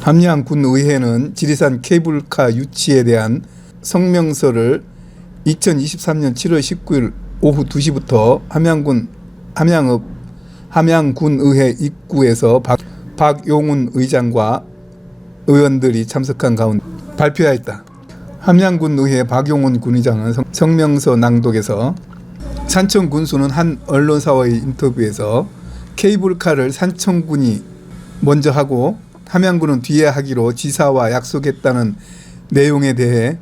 함양군의회는 지리산 케이블카 유치에 대한 성명서를 2023년 7월 19일 오후 2시부터 함양군의회 입구에서 박용훈 의장과 의원들이 참석한 가운데 발표하였다. 함양군의회 박용훈 군의장은 성명서 낭독에서 산청군수는 한 언론사와의 인터뷰에서 케이블카를 산청군이 먼저 하고 함양군은 뒤에 하기로 지사와 약속했다는 내용에 대해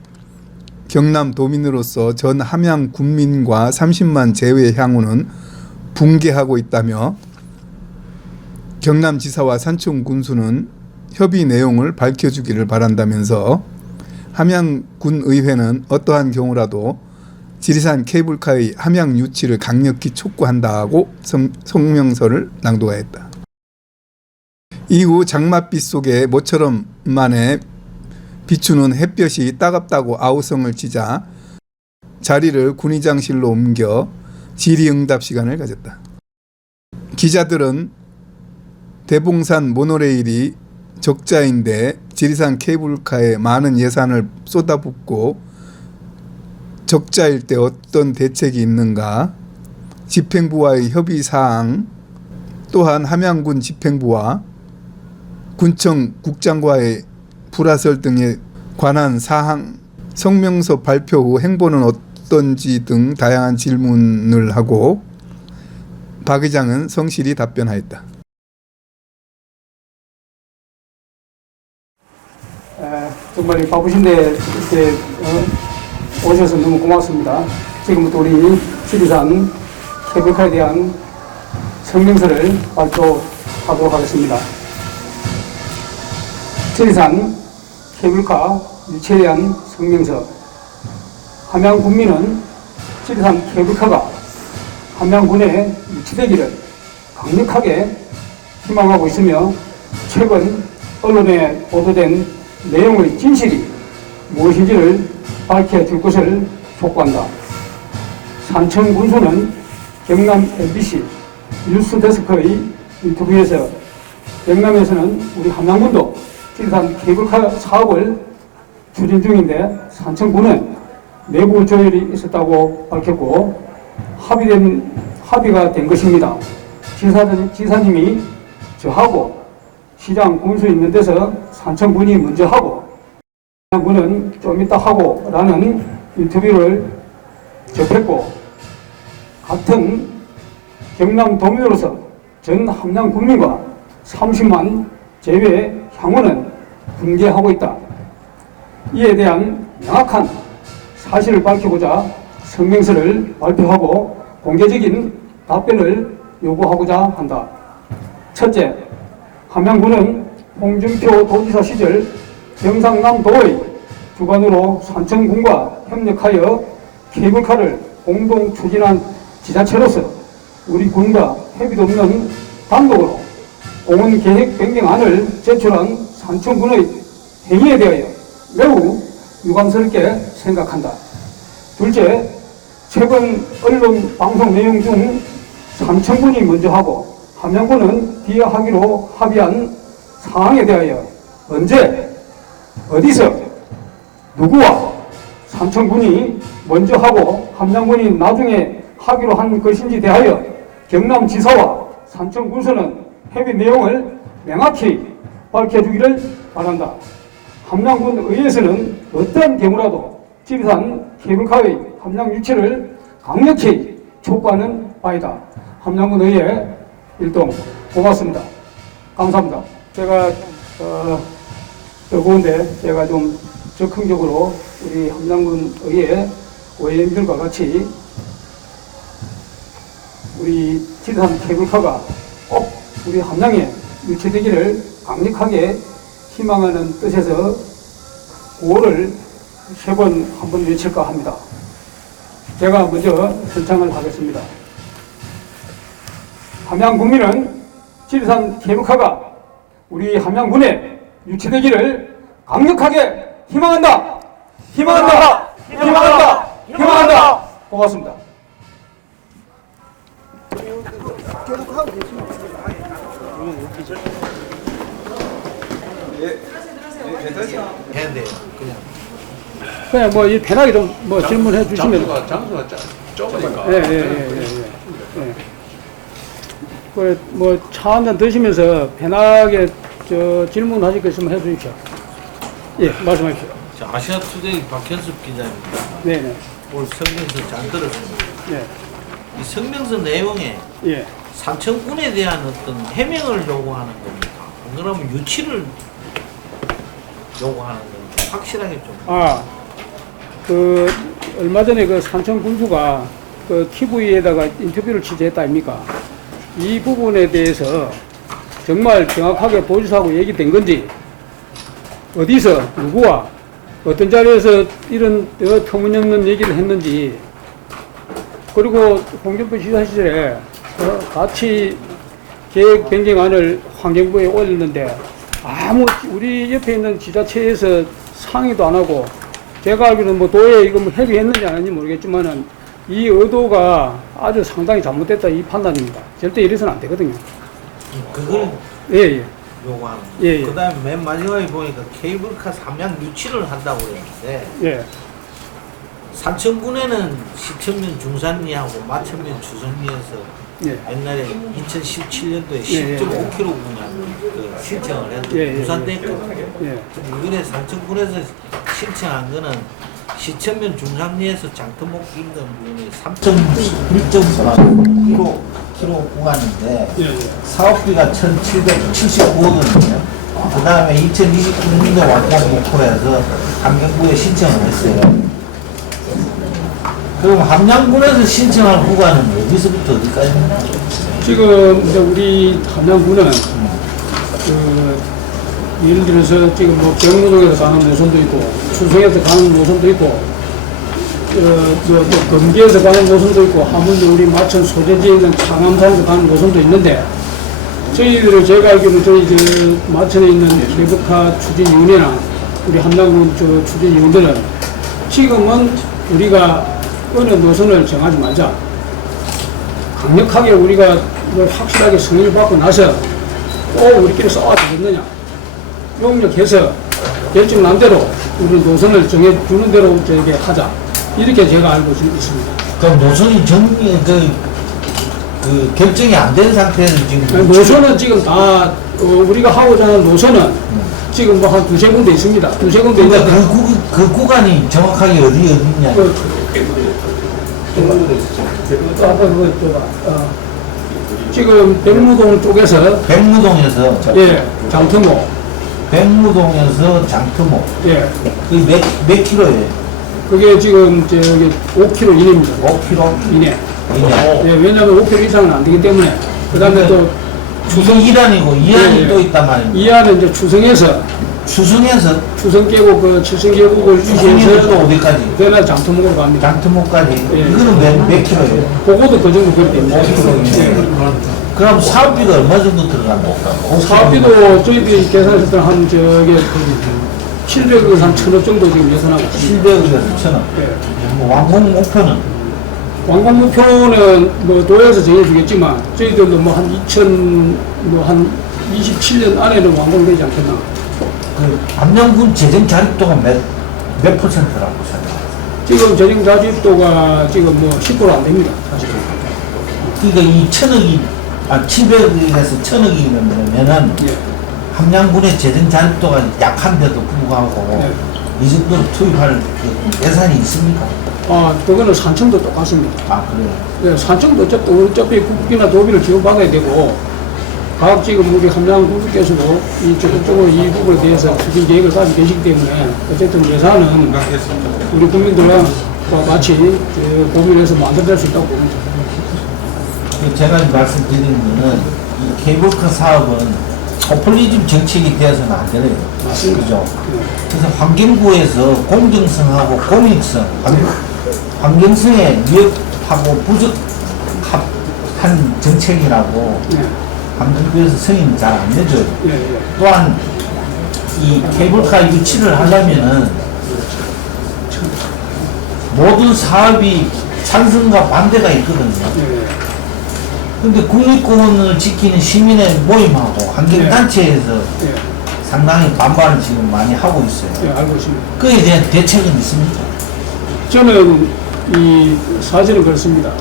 경남도민으로서 전 함양군민과 30만 제외 향후는 붕괴하고 있다며 경남지사와 산청군수는 협의 내용을 밝혀주기를 바란다면서 함양군의회는 어떠한 경우라도 지리산 케이블카의 함양 유치를 강력히 촉구한다고 성명서를 낭독하였다. 이후 장맛빛 속에 모처럼만에 비추는 햇볕이 따갑다고 아우성을 치자 자리를 군의장실로 옮겨 질의응답 시간을 가졌다. 기자들은 대봉산 모노레일이 적자인데 지리산 케이블카에 많은 예산을 쏟아붓고 적자일 때 어떤 대책이 있는가, 집행부와의 협의사항, 또한 함양군 집행부와 군청 국장과의 불화설 등에 관한 사항, 성명서 발표 후 행보는 어떤지 등 다양한 질문을 하고 박 의장은 성실히 답변하였다. 정말 바쁘신데 이렇게 오셔서 너무 고맙습니다. 지금부터 우리 지리산 케이블카에 대한 성명서를 발표하도록 하겠습니다. 지리산 케이블카 유치에 대한 성명서. 함양군민은 지리산 케이블카가 함양군에 유치되기를 강력하게 희망하고 있으며 최근 언론에 보도된 내용의 진실이 무엇인지를 밝혀줄 것을 촉구한다. 산청군수는 경남 MBC 뉴스데스크의 인터뷰에서 경남에서는 우리 함양군도 지리산 케이블카 사업을 추진 중인데 산청군은 내부 조율이 있었다고 밝혔고 합의가 된 것입니다. 지사님이 저하고 시장 군수 있는 데서 산청군이 먼저 하고 함양군은 좀 이따 하고 라는 인터뷰를 접했고, 같은 경남도민으로서 전 함양군민과 30만 제외 향후는 붕괴하고 있다. 이에 대한 명확한 사실을 밝히고자 성명서를 발표하고 공개적인 답변을 요구하고자 한다. 첫째, 함양군은 홍준표 도지사 시절 경상남도의 주관으로 산청군과 협력하여 케이블카를 공동 추진한 지자체로서 우리 군과 협의도 없는 단독으로 공원 계획 변경안을 제출한 산청군의 행위에 대하여 매우 유감스럽게 생각한다. 둘째, 최근 언론 방송 내용 중 산청군이 먼저 하고 함양군은 뒤에 하기로 합의한 사항에 대하여 언제, 어디서, 누구와 산청군이 먼저 하고 함양군이 나중에 하기로 한 것인지 대하여 경남지사와 산청군수는 협의 내용을 명확히 밝혀주기를 바란다. 함양군 의회에서는 어떤 경우라도 지리산 케이블카의 함양 유치를 강력히 촉구하는 바이다. 함양군 의회 일동 고맙습니다. 감사합니다. 제가 뜨거운데 제가 좀 적극적으로 우리 함양군 의회 의원님들과 같이 우리 지리산 케이블카가 꼭 우리 함양에 유치되기를 강력하게 희망하는 뜻에서 구호를 3번 한번 외칠까 합니다. 제가 먼저 선창을 하겠습니다. 함양군민은 지리산 케이블카가 우리 함양군에 유치되기를 강력하게 희망한다. 희망한다. 희망한다. 희망한다. 고맙습니다. 계속 하고 계시면 해야 돼요. 그냥 뭐 이 편하게 좀 뭐 질문해 주시면. 장소가 좁으니까. 그 뭐 차 한 잔 드시면서 편하게 질문하실 거 있으면 해주십시오. 예, 말씀하십시오. 자, 아시아투데이 박현숙 기자입니다. 네네. 오늘 성명서 잘 들었습니다. 예, 이 성명서 내용에 예. 삼천군에 대한 어떤 해명을 요구하는 겁니다. 안 그러면 유치를 요구하는 겁니다. 확실하게 좀. 그 얼마 전에 그 산청 군수가 그 TV에다가 인터뷰를 취재했다 아닙니까? 이 부분에 대해서 정말 정확하게 도지사하고 얘기된 건지, 어디서 누구와 어떤 자리에서 이런 터무니없는 얘기를 했는지, 그리고 홍준표 지사 시절에 같이 계획 변경안을 환경부에 올렸는데 아무 우리 옆에 있는 지자체에서 상의도 안 하고, 제가 알기로는 뭐 도에 이거 뭐 협의했는지 안 했는지 모르겠지만은 이 의도가 아주 상당히 잘못됐다 이 판단입니다. 절대 이래서는 안 되거든요. 그걸 예. 요구하는 겁니다. 예. 그 다음에 맨 마지막에 보니까 케이블카 삼양 유치를 한다고 그랬는데 예. 산청군에는 시천면 중산리하고 마천면 주성리에서 예. 옛날에 2017년도에 예, 예. 10.5km 분양 그 신청을 했는데 예, 예, 무산됐거든요. 예. 이번에 산청군에서 신청한 거는 시천면 중산리에서 장터목 인근 부분이 3.1.4km 구간인데 사업비가 1,779억 원이에요. 그 다음에 2029년도 완공 목표로 해서 함경구에 신청을 했어요. 그럼 함양군에서 신청할 구간은 어디서부터 어디까지입니까? 지금 이제 우리 함양군은 그 예를 들어서 지금 뭐 경로동에서 가는 노선도 있고, 수성에서 가는 노선도 있고, 또 금계에서 가는 노선도 있고, 하물며 우리 마천 소재지에 있는 창암산에서 가는 노선도 있는데, 저희들을 제가 알기로는 저희 마천에 있는 케이블카 추진위원회나 우리 함양군 추진위원들은 지금은 우리가 어느 노선을 정하지 말자. 강력하게 우리가 이걸 확실하게 승인을 받고 나서 또 우리끼리 싸워주겠느냐. 용역해서 결정난대로 우리 노선을 정해주는 대로 저에게 하자. 이렇게 제가 알고 있습니다. 그럼 노선이 결정이 안 된 상태에서 지금 노선은 지금 다 우리가 하고자 하는 노선은 지금 뭐 한 두세 군데 있습니다. 두세 군데 그러니까 있는데 그 구간이 정확하게 어디냐? 아까 그거 줘봐. 지금 백무동 쪽에서 백무동에서 장터모. 백무동에서 장터모. 예. 그게 몇 킬로예요? 그게 지금 저기 5km 이내입니다. 5킬로 이내. 이내. 예, 왜냐하면 5km 이상은 안 되기 때문에. 그다음에 또 추성 1안이고 2안이 예, 또 있단 말입니다. 이 안은 이제 추성에서 추성 계곡 그 칠성 계곡을 추성에서 유지해서 어디까지? 그날 장터목으로 갑니다. 장터목까지. 예. 이거는 몇 킬로예요? 그것도 그 정도 그렇게 됩니다. 그럼 사업비가 얼마 정도 들어간다? 사업비도 저희들이 계산했을 때는 한 저기 700에서 한 1,000억 정도 지금 예산하고 있습니다. 700억에서 1,000억. 예. 완공 목표는? 완공 목표는 뭐 도에서 정해주겠지만 저희들도 뭐 한 27년 안에는 완공되지 않겠나. 그 함양군 재정 자립도가 몇 퍼센트라고 생각하세요? 지금 재정 자립도가 지금 뭐 10% 안 됩니다. 사실. 그러니까 이 1,000억이 700억에서 1,000억이면은 예. 함양군의 재정 자립도가 약한데도 불구하고 이 정도로 투입할 그 예산이 있습니까? 그거는 산청도 똑같습니다. 그래요? 네, 산청도 어차피 국비나 도비를 지원받아야 되고, 각 지금 우리 함양군께서도 이쪽으로 이 부분에 대해서 추진 계획을 가지고 계시기 때문에 어쨌든 예산은 우리 국민들과 같이 고민해서 만들어낼 수 있다고 봅니다. 제가 말씀드리는 거는 이 케이블카 사업은 포퓰리즘 정책이 되어서는 안 되네요. 맞습니다. 그죠? 그래서 환경부에서 공정성하고 공익성, 환경성에 위협하고 부적합한 정책이라고 환경부에서 승인이 잘 안 내줘요. 또한 이 케이블카 유치를 하려면은 모든 사업이 찬성과 반대가 있거든요. 근데 국립공원을 지키는 시민의 모임하고 환경단체에서 상당히 반발을 지금 많이 하고 있어요. 예, 알고 있습니다. 그에 대한 대책은 있습니까? 저는 이 사실은 그렇습니다.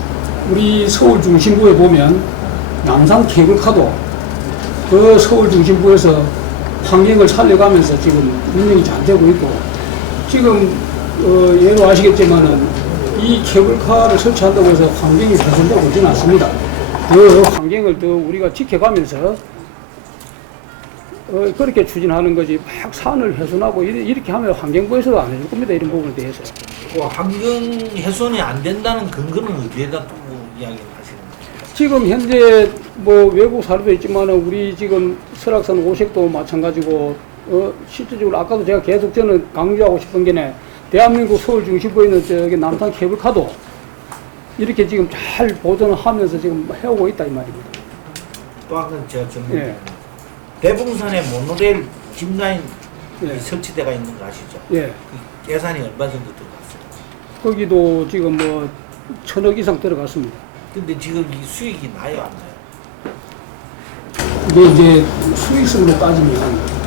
우리 서울 중심부에 보면 남산 케이블카도 그 서울 중심부에서 환경을 살려가면서 지금 운영이 잘 되고 있고, 지금 예로 아시겠지만은 이 케이블카를 설치한다고 해서 환경이 훼손되고 있지는 않습니다. 그 환경을 더 우리가 지켜가면서 그렇게 추진하는 거지, 막 산을 훼손하고 이렇게 하면 환경부에서도 안 해줄 겁니다. 이런 부분에 대해서. 환경 훼손이 안 된다는 근거는 어디에다 두고 이야기를 하시는 거예요? 지금 현재 뭐 외국 사례도 있지만 우리 지금 설악산 오색도 마찬가지고, 실질적으로 아까도 제가 계속 저는 강조하고 싶은 게네, 대한민국 서울 중심부에 있는 저기 남산 케이블카도 이렇게 지금 잘 보존하면서 지금 해오고 있다 이 말입니다. 또 한 가지 제가 좀 예. 대봉산에 모노레일 짚라인 예. 설치대가 있는 거 아시죠? 예. 그 예산이 얼마 정도 들어갔어요? 거기도 지금 뭐 1,000억 이상 들어갔습니다. 근데 지금 이 수익이 나요, 안 나요? 이게 이제 수익성으로 따지면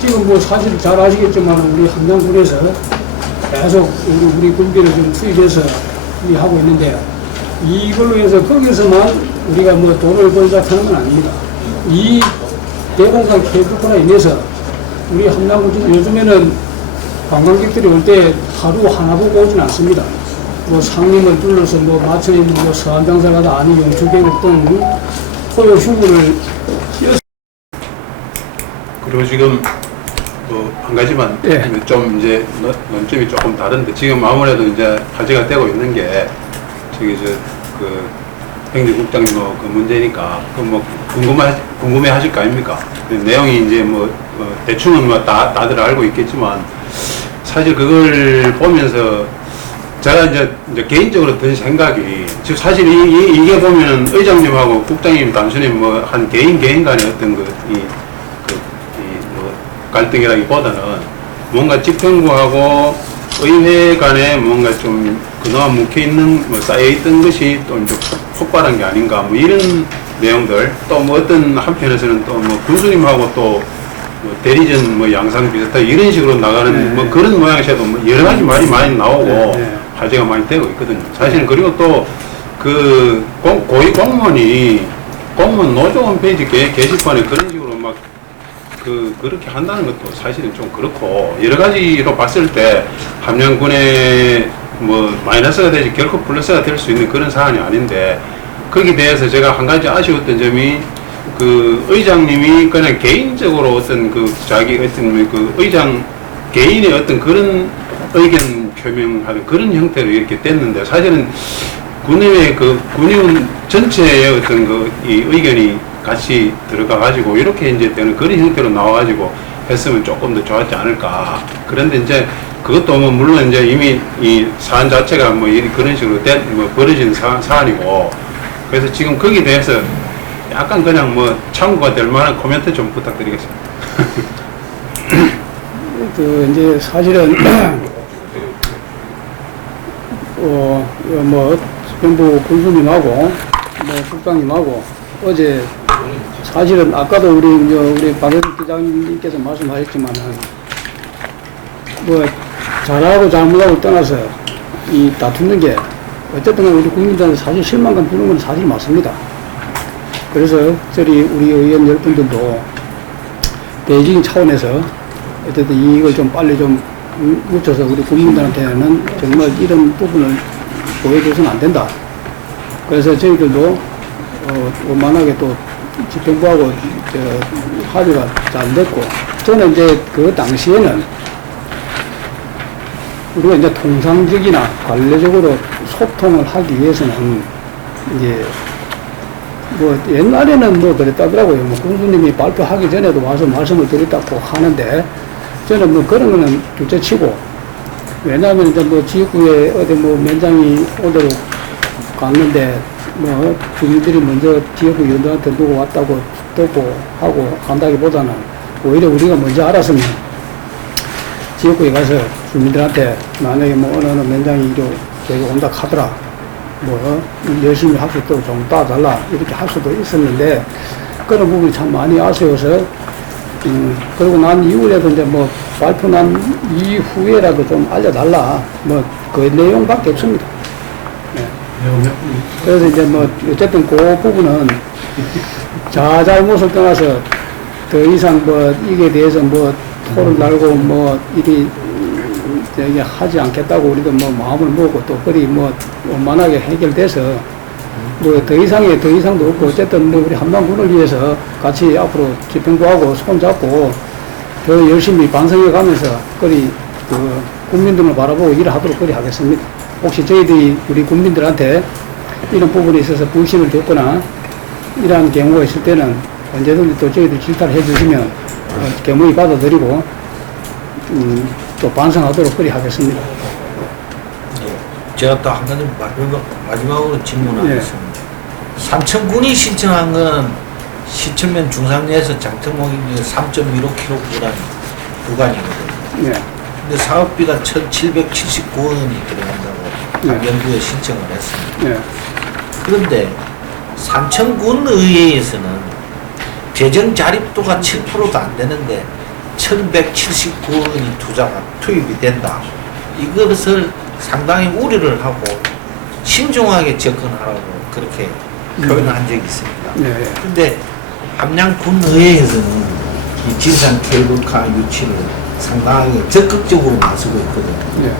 지금 뭐 사실 잘 아시겠지만 우리 함양군에서 계속 우리 군비를 좀 투입해서 우리 하고 있는데, 이걸로 해서 거기서만 우리가 뭐 돈을 벌자 하는 건 아닙니다. 이 대봉산 케이블카로 인해서 우리 함양군 지금 요즘에는 관광객들이 올 때 하루 하나 보고 오진 않습니다. 뭐 상림을 둘러서 뭐 마천에 있는 뭐 서안장사가다 아니 용출계곡 등 토요 휴구를 그리고 지금 뭐 한 가지만 예. 좀 이제 논점이 조금 다른데, 지금 아무래도 이제 화제가 되고 있는 게 저기 그 행정국장님 그 문제니까 그 뭐 궁금해 하실 거 아닙니까? 그 내용이 이제 뭐 대충은 뭐 다들 알고 있겠지만, 사실 그걸 보면서 제가 이제 개인적으로 든 생각이, 즉 사실 이게 보면은 의장님하고 국장님 단순히 뭐 한 개인 간의 어떤 뭐 갈등이라기보다는 뭔가 집행부하고 의회 간에 뭔가 좀 그동안 묵혀있는 뭐 쌓여있던 것이 또 이제 폭발한 게 아닌가, 뭐 이런 내용들, 또 뭐 어떤 한편에서는 또 뭐 군수님하고 또 뭐 대리전 뭐 양상 비슷하게 이런 식으로 나가는 네. 뭐 그런 모양새도 뭐 여러 가지 말이 많이 나오고 네. 화제가 많이 되고 있거든요. 사실은. 그리고 또 그 고위 공무원 노조 홈페이지 게시판에 그런 식으로 막 그렇게 한다는 것도 사실은 좀 그렇고, 여러 가지로 봤을 때 함양군에 뭐 마이너스가 되지 결코 플러스가 될 수 있는 그런 사안이 아닌데, 거기에 대해서 제가 한 가지 아쉬웠던 점이, 그 의장님이 그냥 개인적으로 어떤 그 자기 어떤 그 의장 개인의 어떤 그런 의견 표명하는 그런 형태로 이렇게 됐는데, 사실은 군의회 그 군의원 전체의 어떤 이 의견이 같이 들어가 가지고 이렇게 이제 되는 그런 형태로 나와 가지고 했으면 조금 더 좋았지 않을까. 그런데 이제 그것도 뭐 물론 이제 이미 이 사안 자체가 뭐 그런 식으로 벌어진 사안이고, 그래서 지금 거기에 대해서 약간 그냥 뭐 참고가 될 만한 코멘트 좀 부탁드리겠습니다. 그 이제 사실은 뭐 정부 군수님하고 뭐 국장님하고 어제 사실은 아까도 우리 박영식 기자님께서 말씀하셨지만은 뭐 잘하고 잘못하고 떠나서 이 다투는 게 어쨌든 우리 국민들한테 사실 실망감 주는 건 사실 맞습니다. 그래서 저희 우리 의원 여러분들도 대의적인 차원에서 어쨌든 이걸 좀 빨리 좀 묻혀서 우리 국민들한테는 정말 이런 부분을 보여줘서는 안 된다. 그래서 저희들도 원만하게 또 집행부하고 합의가 잘 됐고, 저는 이제 그 당시에는 우리가 이제 통상적이나 관례적으로 소통을 하기 위해서는 이제 뭐 옛날에는 뭐 그랬다더라고요. 뭐 군수님이 발표하기 전에도 와서 말씀을 드렸다고 하는데, 저는 뭐 그런 거는 둘째 치고, 왜냐하면 이제 뭐 지역구에 어디 뭐 면장이 오도록 갔는데 뭐 주민들이 먼저 지역구 연도한테 누구 왔다고 듣고 하고 한다기보다는 오히려 우리가 먼저 알았으면 지역구에 가서 주민들한테 만약에 뭐 어느 면장이 이리 여기 온다 하더라, 뭐 열심히 할 수 있도록 좀 따달라 이렇게 할 수도 있었는데, 그런 부분이 참 많이 아쉬워서 그리고 난 이후에도 이제 뭐 발표 난 이후에라도 좀 알려달라. 뭐 그 내용밖에 없습니다. 예. 그래서 이제 뭐 어쨌든 그 부분은 자잘못을 떠나서 더 이상 뭐 이게 대해서 뭐 토를 달고 뭐 이리 저기 하지 않겠다고 우리도 뭐 마음을 먹고 또 그리 뭐 원만하게 해결돼서 뭐 더 이상도 없고 어쨌든 뭐 우리 한방군을 위해서 같이 앞으로 집행도 하고 손잡고 더 열심히 반성해 가면서 그리 그 국민들을 바라보고 일을 하도록 그리 하겠습니다. 혹시 저희들이 우리 국민들한테 이런 부분에 있어서 불신을 줬거나 이러한 경우가 있을 때는 언제든지 또 저희들 질타를 해주시면 겸허히 받아들이고 또 반성하도록 그리 하겠습니다. 제가 또 한 가지 마지막으로 질문하겠습니다. 삼천군이 신청한 건 시천면 중상리에서 장터목이 3.15km 구간이거든요. 예. 근데 사업비가 1,779원이 들어간다고 연구에 신청을 했습니다. 예. 그런데 삼천군 의회에서는 재정 자립도가 7%도 안 되는데 1,179원이 투입이 된다. 이것을 상당히 우려를 하고 신중하게 접근하라고 그렇게 표현을 한 적이 있습니다. 그런데 함양군 의회에서는 이 지리산 케이블카 유치를 상당히 적극적으로 나서고 있거든요.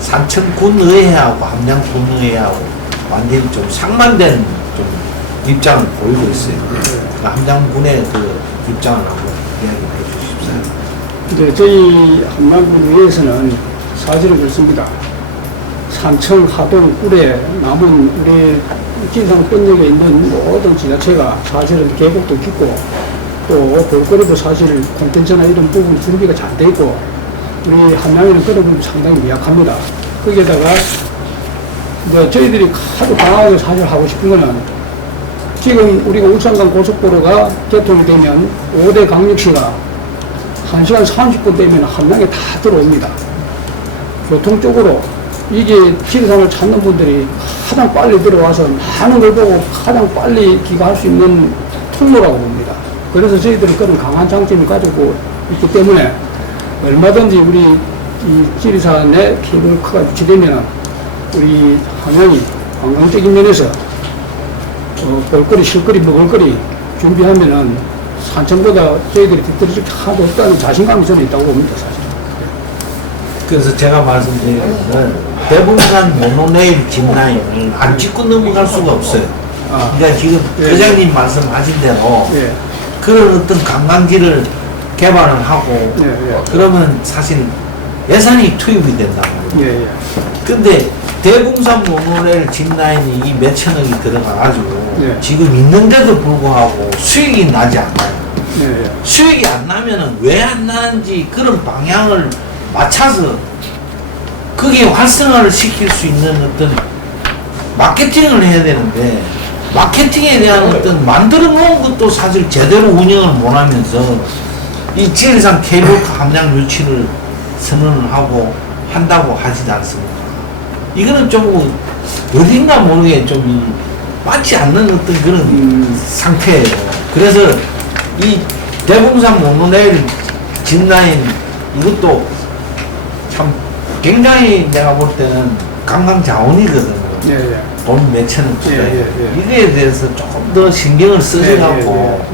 삼천군 의회하고 함양군 의회하고 완전히 좀 상반된 좀 입장을 보이고 있어요. 그 함양군의 그 입장을 한번 이야기해 주십시오. 이제 저희 함양군 의회에서는 사실은 그렇습니다. 산청, 하동, 꿀에 남은 우리 지리산 권역에 있는 모든 지자체가 사실은 계곡도 깊고 또 볼거리도 사실 콘텐츠나 이런 부분 준비가 잘 돼 있고 우리 함양에는 그런 부분 상당히 미약합니다. 거기에다가 이제 저희들이 하도 강하게 사실 하고 싶은 거는 지금 우리가 울산간 고속도로가 개통이 되면 5대 강력시가 1시간 30분 되면 함양에 다 들어옵니다. 교통적으로 이게 지리산을 찾는 분들이 가장 빨리 들어와서 많은 걸 보고 가장 빨리 귀가할 수 있는 통로라고 봅니다. 그래서 저희들은 그런 강한 장점을 가지고 있기 때문에 얼마든지 우리 이 지리산에 케이블카가 유치되면 우리 함양이 관광적인 면에서 볼거리, 실거리, 먹을거리 준비하면은 산천보다 저희들이 뒤떨어질 게 하나도 없다는 자신감이 저는 있다고 봅니다, 사실. 그래서 제가 말씀드리는 거는 대봉산 모노레일 짚라인을 안 찍고 넘어갈 수가 없어요. 그러니까 지금 회장님 말씀하신 대로 그런 어떤 관광지를 개발을 하고 그러면 사실 예산이 투입이 된단 말이에요. 근데 대봉산 모노레일 짚라인이 이 몇천억이 들어가가지고 지금 있는데도 불구하고 수익이 나지 않아요. 수익이 안 나면은 왜 안 나는지 그런 방향을 맞춰서 그게 활성화를 시킬 수 있는 어떤 마케팅을 해야 되는데 마케팅에 대한 어떤 만들어 놓은 것도 사실 제대로 운영을 못 하면서 이 지리산 케이블카 함양 유치를 선언을 하고 한다고 하지 않습니까? 이거는 좀 어딘가 모르게 좀 맞지 않는 어떤 그런 상태예요. 그래서 이 대봉산 모노레일 짚라인 이것도 참 굉장히 내가 볼 때는 관광 자원이거든요. 돈 몇천억 주에 이거에 대해서 조금 더 신경을 쓰셔갖고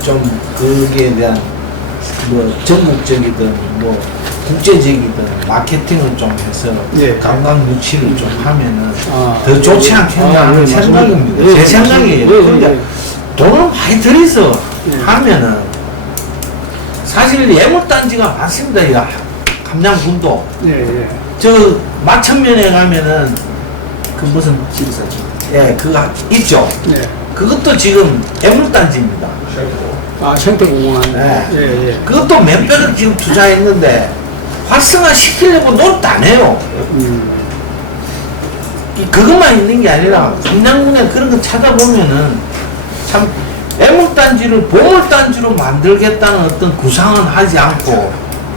좀 거기에 대한 뭐 전국적이든 뭐 국제적이든 마케팅을 좀 해서 관광 유치를 좀 하면은 더 좋지 않겠나 하는 생각입니다. 제 생각이에요. 그러니까 돈을 많이 들여서 하면은 사실 예물단지가 많습니다. 이 함양군도 저 마천면에 가면은 그 무슨 지리산 그거 있죠. 그것도 지금 예물단지입니다. 생태공원. 그것도 몇백억 지금 투자했는데 활성화 시키려고 노력도 안 해요. 그것만 있는 게 아니라 함양군에 그런 거 찾아보면은 참 애물단지를 보물단지로 만들겠다는 어떤 구상은 하지 않고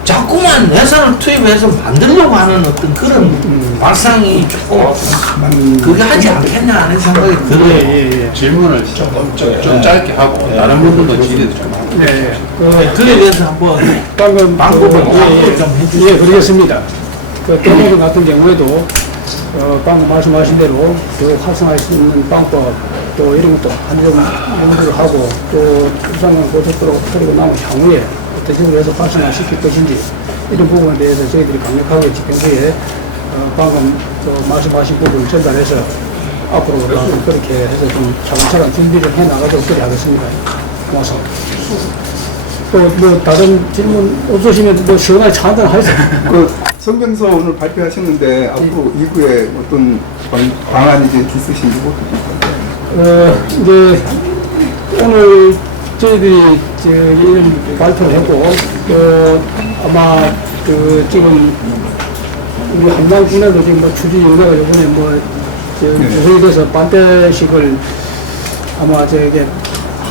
자꾸만 예산을 투입해서 만들려고 하는 어떤 그런 발상이 조금 그게 하지 않겠냐 하는 생각이 들어요. 예. 질문을 좀 짧게 하고 다른 분들도 질의도 좀 하고. 그에 대해서 한번 방금 방법을 좀 해주세요. 예, 그러겠습니다. 그 대부분 같은 경우에도 방금 말씀하신 대로 그 활성화할 수 있는 방법 또 이런 것도 한점 연구를 하고 또 우상은 고속도로 그리고 나면 향후에 어떤 식으로 해서 활성화시킬 것인지 이런 부분에 대해서 저희들이 강력하게 집행부에 방금 말씀하신 부분을 전달해서 앞으로 그렇게 해서 좀 차근차근 준비를 해 나가도록 그리 하겠습니다. 고맙습니다. 또 뭐 다른 질문 없으시면 뭐 시원하게 차한잔하세요. 그 성경서 오늘 발표하셨는데 앞으로 이후에 어떤 방안이 있으신지 이제 오늘 저희들이 이런 발표를 했고 아마 지금 우리 한강군에도 지금 뭐 추진위원회가 이번에 뭐 구성이 돼서 반대식을 아마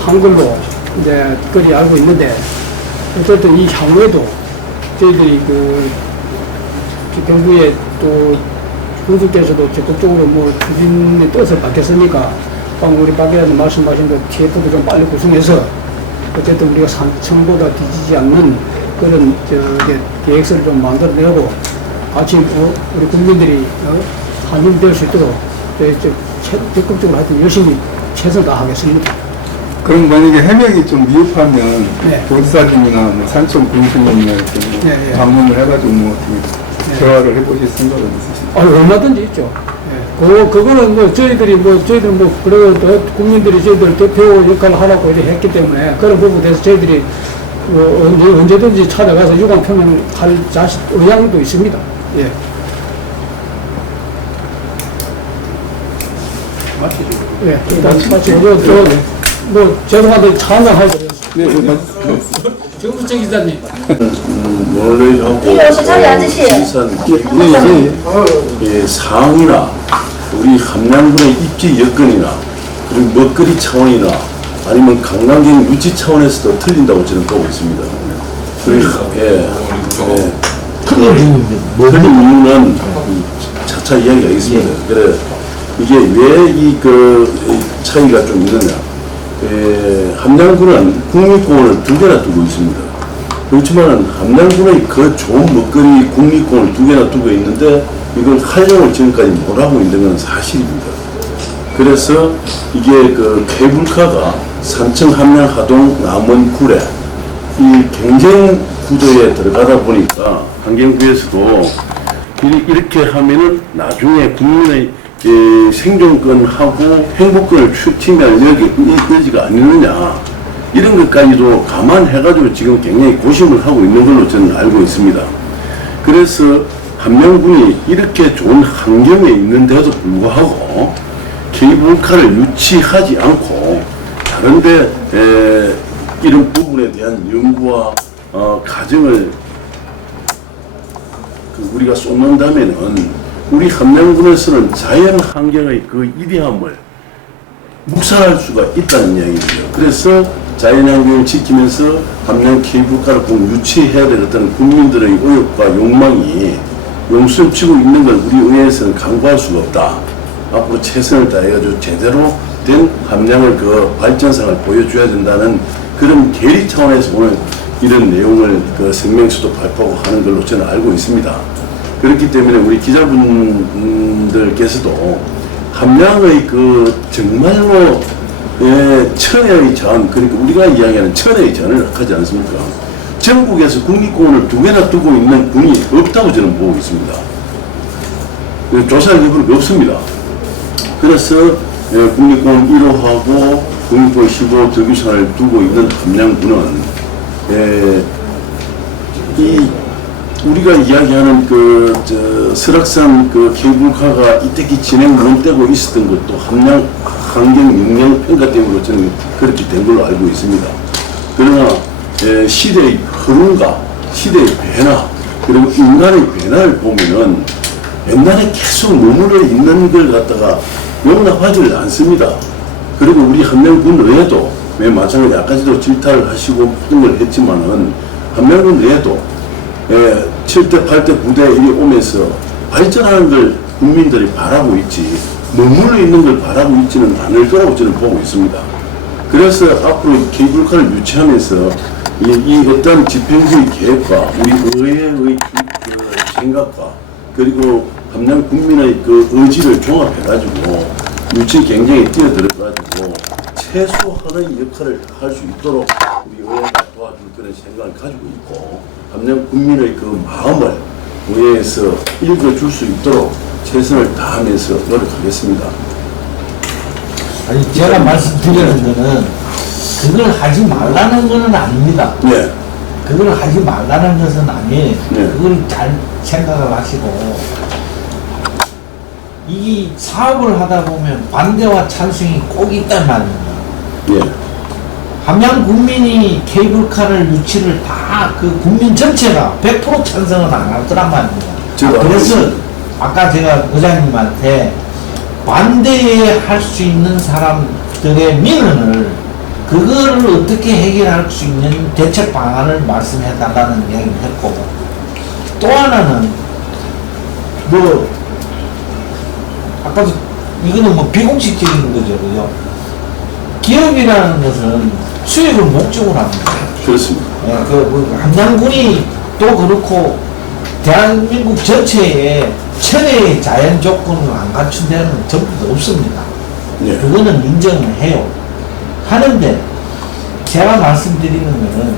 한글로 이제 그리 알고 있는데 어쨌든 이 향후에도 저희들이 정부의 또 군수께서도 적극적으로 뭐 추진의 뜻을 받겠으니까 방금 우리 박 의원님 말씀하신 그 TF도 좀 빨리 구성해서 어쨌든 우리가 산청보다 뒤지지 않는 그런 계획서를 좀 만들어내고 같이 우리 국민들이 한 힘이 될 수 있도록 적극적으로 하여튼 열심히 최선을 다하겠습니다. 그럼 만약에 해명이 좀 미흡하면 네. 도지사님이나 뭐 산청 군수님이나 이렇게 방문을 해가지고 뭐 어떻게 대화를 해보실 생각은 있으신가요? 얼마든지 있죠. 그거는 뭐 저희들 그래도 국민들이 저희들 대표 역할을 하라고 이렇게 했기 때문에 그런 부분에 대해서 저희들이 언제든지 찾아가서 유감 표명할 의향도 있습니다. 예. 예, 일단 마치고 뭐 죄송한데 차 한잔 하고 정수청 기자님. 모노레일하고 지리산 기부의 사항이나 우리 함양군의 입지 여건이나 그리고 먹거리 차원이나 아니면 관광객 유치 차원에서도 틀린다고 저는 보고 있습니다. 그래서 틀린 이유는 차차 이야기하겠습니다. 그래 이게 왜 차이가 좀 있느냐? 함양군은 국립공원을 2개나 두고 있습니다. 그렇지만 함양군의 그 좋은 먹거리 국립공원을 2개나 두고 있는데 이걸 활용을 지금까지 못하고 있는 건 사실입니다. 그래서 이게 케이블카가 산청, 함양, 하동, 남원, 구례 이 경쟁 구도에 들어가다 보니까 환경부에서도 이렇게 하면은 나중에 국민의 생존권하고 행복권을 침해할 여지가 아니느냐 이런 것까지도 감안해가지고 지금 굉장히 고심을 하고 있는 걸로 저는 알고 있습니다. 그래서 함양군이 이렇게 좋은 환경에 있는데도 불구하고 케이블카를 유치하지 않고 다른데 이런 부분에 대한 연구와 가정을 우리가 쏟는다면은 우리 함양군에서는 자연 환경의 그 이대함을 묵살할 수가 있다는 이야기죠. 그래서 자연 환경을 지키면서 함양 케이블카를 꼭 유치해야 될 어떤 국민들의 의욕과 욕망이 용수를 치고 있는 걸 우리 의회에서는 간과할 수가 없다. 앞으로 최선을 다해가지고 제대로 된 함양을 발전상을 보여줘야 된다는 그런 계리 차원에서 오늘 이런 내용을 성명서도 발표하고 하는 걸로 저는 알고 있습니다. 그렇기 때문에 우리 기자분들께서도 함양의 정말로 천혜의 전, 그러니까 우리가 이야기하는 천혜의 전을 하지 않습니까? 전국에서 국립공원을 2개나 두고 있는 군이 없다고 저는 보고 있습니다. 조사할 여부는 없습니다. 그래서 국립공원 1호하고 국립공원 15호 덕유산을 두고 있는 함양군은 우리가 이야기하는 설악산 케이블카가 이때까지 진행 못 되고 있었던 것도 함양 환경 영향 평가 때문에 저는 그렇게 된 걸로 알고 있습니다. 그러나 시대의 흐름과 시대의 변화 그리고 인간의 변화를 보면은 옛날에 계속 머물러 있는 걸 갖다가 용납하지를 않습니다. 그리고 우리 함양군 외에도 마찬가지 아까도 질타를 하시고 모든 걸 했지만은 함양군 외에도 7대, 8대, 9대 이리 오면서 발전하는 걸 국민들이 바라고 있지 머물러 있는 걸 바라고 있지는 않을 거라고 저는 보고 있습니다. 그래서 앞으로 케이블카를 유치하면서 이 어떤 집행부의 계획과 우리 의회의 그 생각과 그리고 함양 국민의 그 의지를 종합해가지고 유치 경쟁에 뛰어들어가지고 최소한의 역할을 할 수 있도록 우리 의회가 도와줄 그런 생각을 가지고 있고 함양 국민의 그 마음을 의회에서 읽어줄 수 있도록 최선을 다하면서 노력하겠습니다. 아니 제가 말씀드리는 거는 그걸 하지 말라는 거는 아닙니다. 네. 그걸 하지 말라는 것은 아니에요. 네. 그걸 잘 생각을 하시고 이 사업을 하다 보면 반대와 찬성이 꼭 있단 말입니다. 예. 함양 국민이 케이블카를 유치를 다 그 국민 전체가 100% 찬성은 안 할 거란 말입니다. 저도 알고 그래서 있습니다. 아까 제가 의장님한테 반대할 수 있는 사람들의 민원을 그거를 어떻게 해결할 수 있는 대책 방안을 말씀해 달라는 이야기를 했고 또 하나는 뭐 아까도 이거는 뭐 비공식적인 거죠, 그죠? 기업이라는 것은 수익을 목적으로 합니다. 그렇습니다. 뭐 함양군이 또 그렇고 대한민국 전체에 천혜의 자연 조건을 안 갖춘 데는 전부 다 없습니다. 네. 그거는 인정을 해요. 하는데 제가 말씀드리는 거는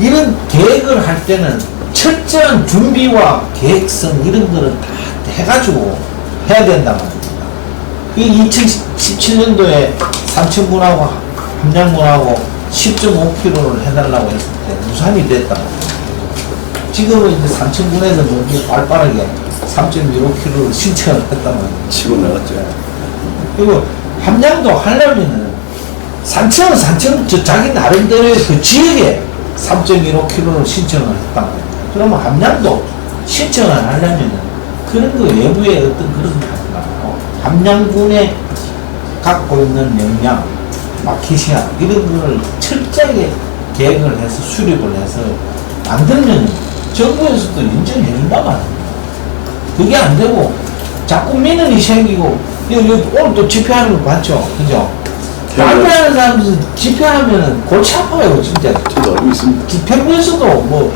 이런 계획을 할 때는 철저한 준비와 계획성 이런 거를 다 해가지고 해야 된단 말입니다. 이 2017년도에 삼천군하고 함양군하고 10.5km를 해달라고 했을 때 무산이 됐단 말이에요. 지금은 이제 삼천군에서 너무 발빠르게 3.15km를 신청을 했단 말이에요. 치고 나갔죠. 그리고 함양도 하려면은 산청은 저 자기 나름대로의 그 지역에 3.15km를 신청을 했단 말이에요. 그러면 함양도 신청을 하려면은 그런 거 외부의 어떤 그런 게 아니라 함양군에 갖고 있는 역량, 마켓이나 이런 거를 철저하게 계획을 해서 수립을 해서 만들면 정부에서도 인정해 준단 말입니다. 그게 안 되고 자꾸 민원이 생기고 여기 오늘 또 집회하는 거 봤죠? 그죠? 반대하는 사람들 집회하면 골치 아파요, 진짜. 저도 알고 있습니다. 집행부에서도 뭐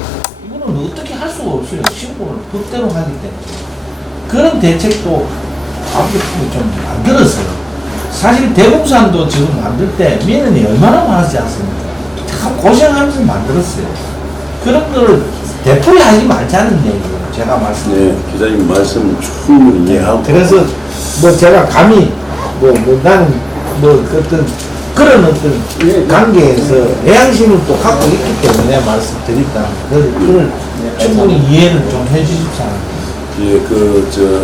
이거는 어떻게 할 수가 없어요. 신고를 법대로 하기 때문에. 그런 대책도 앞으로 좀 만들었어요. 사실 대공산도 지금 만들 때 민원이 얼마나 많았지 않습니까? 참 고생하면서 만들었어요. 그런 걸 되풀이 하지 말자는 얘기예요. 제가 말씀드려요. 네, 기자님 말씀 충분히 이해하고. 그래서 뭐 제가 감히 뭐 나는 뭐 어떤 그런 어떤 관계에서 애양심을 또 갖고 있기 때문에 말씀드렸다. 그걸 충분히 이해를 좀 해주십사. 예,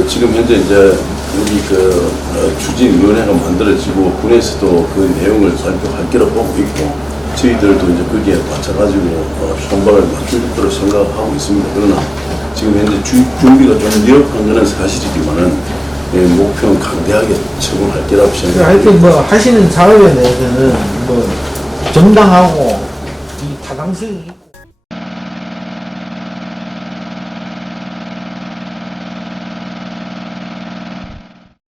지금 현재 이제 우리 추진위원회가 만들어지고 군에서도 그 내용을 발표할 거로 보고 있고 저희들도 이제 거기에 맞춰가지고 손발을 맞출 것으로 생각하고 있습니다. 그러나 지금 현재 준비가 좀 미흡한 것은 사실이지만은 목표는 강대하게 적용할 거라고 생각합니다. 하여튼 뭐 하시는 사업에 대해서는 뭐 정당하고 이 타당성이